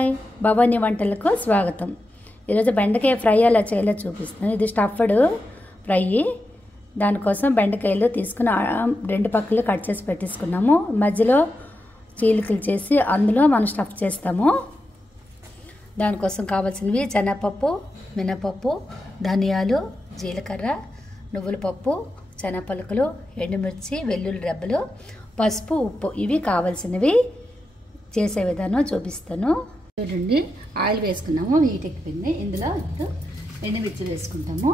Hi Bhavani వంటలకు స్వాగతం. ఈరోజు బెండకాయ ఫ్రై ఎలా చేయాలో చూపిస్తున్నాను. ఇది స్టఫ్డ్ ఫ్రై. దానికోసం బెండకాయలు తీసుకుని రెండు పక్కలు కట్ చేసి పెట్టేసుకున్నాము. మధ్యలో చీలికలు చేసి అందులో మనం స్టఫ్ చేస్తాము. దానికోసం కావాల్సినవి శనగపప్పు, మినపప్పు, ధనియాలు, జీలకర్ర, నువ్వుల పప్పు, శనగపలుకులు, ఎండుమిర్చి, వెల్లుల్లి రెబ్బలు, పసుపు, ఉప్పు. ఇవి కావాల్సినవి. చేసే విధానం చూపిస్తాను. చూడండి, ఆయిల్ వేసుకున్నాము, హీట్ ఎక్కిపోయింది. ఇందులో ఇప్పుడు ఎండుమిర్చి వేసుకుంటాము.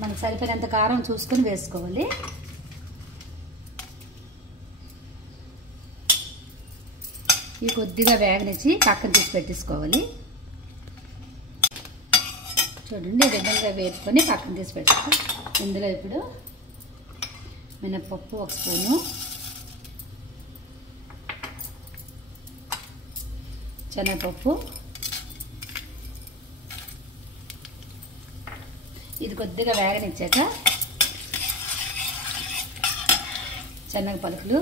మనకు సరిపోయినంత కారం చూసుకొని వేసుకోవాలి. ఇవి కొద్దిగా వేగనిచ్చి పక్కన తీసి పెట్టేసుకోవాలి. చూడండి, ఈ విధంగా వేసుకొని పక్కన తీసి పెట్టుకో. ఇందులో ఇప్పుడు మినపప్పు 1 స్పూను, శనగపప్పు, ఇది కొద్దిగా వేగనిచ్చాక శనగ పలుకులు,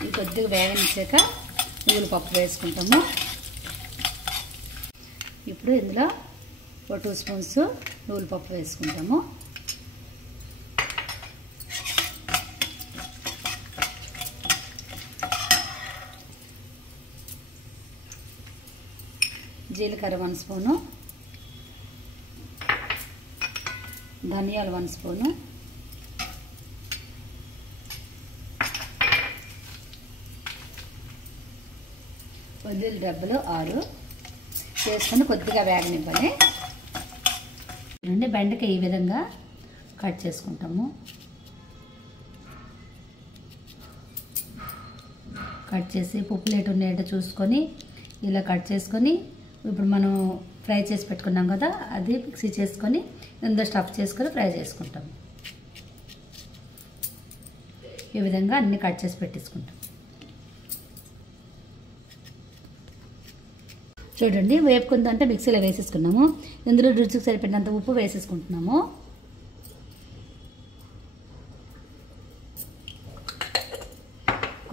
ఇది కొద్దిగా వేగనిచ్చాక నువ్వుల పప్పు వేసుకుంటాము. ఇప్పుడు ఇందులో 2 స్పూన్స్ నువ్వుల పప్పు వేసుకుంటాము. జీలకర్ర 1 స్పూను, ధనియాలు 1 స్పూను, వెల్లుల్లి రెబ్బలు 6 వేసుకొని కొద్దిగా వేగనివ్వాలి. బెండకాయ ఈ విధంగా కట్ చేసుకుంటాము. కట్ చేసి ఉప్పు లేటు ఉన్నాయంటే చూసుకొని ఇలా కట్ చేసుకొని ఇప్పుడు మనం ఫ్రై చేసి పెట్టుకున్నాం కదా, అది మిక్సీ చేసుకొని ఇందులో స్టఫ్ చేసుకొని ఫ్రై చేసుకుంటాం. ఈ విధంగా అన్ని కట్ చేసి పెట్టేసుకుంటాం. చూడండి, వేపుకుందంటే మిక్సీలో వేసేసుకున్నాము. ఇందులో రుచికి సరిపడినంత ఉప్పు వేసేసుకుంటున్నాము.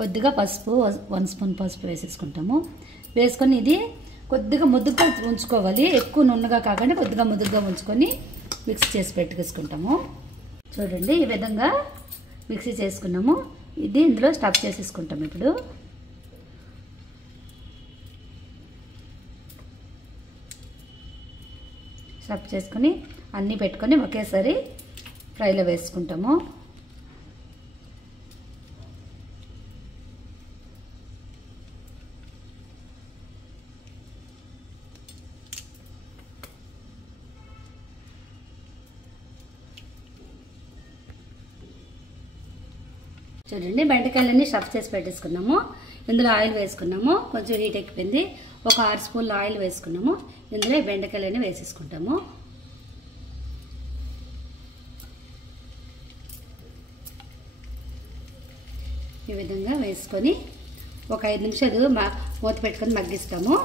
కొద్దిగా పసుపు 1 స్పూన్ పసుపు వేసేసుకుంటాము. వేసుకొని ఇది కొద్దిగా ముద్దుగా ఉంచుకోవాలి. ఎక్కువ నున్నగా కాకుండా కొద్దిగా ముద్దుగా ఉంచుకొని మిక్సీ చేసి పెట్టుకేసుకుంటాము. చూడండి, ఈ విధంగా మిక్సీ చేసుకున్నాము. ఇది ఇందులో స్టఫ్ చేసేసుకుంటాము. ఇప్పుడు స్టఫ్ చేసుకొని అన్నీ పెట్టుకొని ఒకేసారి ఫ్రైలో వేసుకుంటాము. చూడండి, బెండకాయలన్నీ స్టఫ్ చేసి పెట్టేసుకున్నాము. ఇందులో ఆయిల్ వేసుకున్నాము. కొంచెం హీట్ ఎక్కిపోయింది. ఒక 6 స్పూన్ల ఆయిల్ వేసుకున్నాము. ఇందులో బెండకాయలన్నీ వేసేసుకుంటాము. ఈ విధంగా వేసుకొని ఒక 5 నిమిషాలు మూత పెట్టుకొని మగ్గిస్తాము.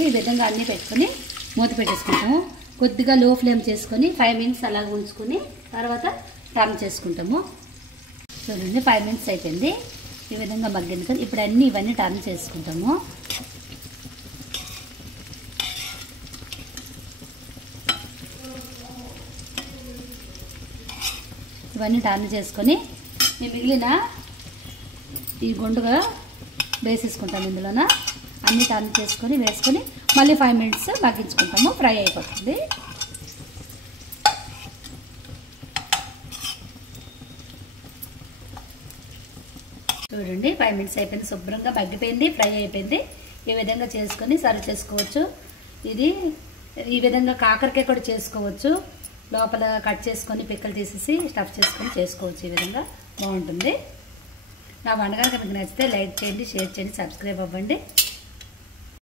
ఈ విధంగా అన్నీ పెట్టుకొని మూత పెట్టేసుకుంటాము. కొద్దిగా లో ఫ్లేమ్ చేసుకొని 5 మినిట్స్ అలాగ ఉంచుకొని తర్వాత టర్న్ చేసుకుంటాము. చూడండి, 5 మినిట్స్ అయిపోయింది. ఈ విధంగా మగ్గింది కదా. ఇప్పుడు ఇవన్నీ టర్న్ చేసుకుంటాము. ఇవన్నీ టర్న్ చేసుకొని మిగిలిన ఈ గుండుగా వేసేసుకుంటాము. ఇందులోన అన్నీ టర్న్ చేసుకొని వేసుకొని మళ్ళీ 5 మినిట్స్ మగ్గించుకుంటాము. ఫ్రై అయిపోతుంది. చూడండి, 5 మినిట్స్ అయిపోయింది. శుభ్రంగా మగ్గిపోయింది, ఫ్రై అయిపోయింది. ఈ విధంగా చేసుకొని సర్వ్ చేసుకోవచ్చు. ఇది ఈ విధంగా కాకరకాయ కూడా చేసుకోవచ్చు. లోపల కట్ చేసుకొని పిక్కలు తీసేసి స్టఫ్ చేసుకొని చేసుకోవచ్చు. ఈ విధంగా బాగుంటుంది. నా వంటకాలు మీకు నచ్చితే లైక్ చేయండి, షేర్ చేయండి, సబ్స్క్రైబ్ అవ్వండి.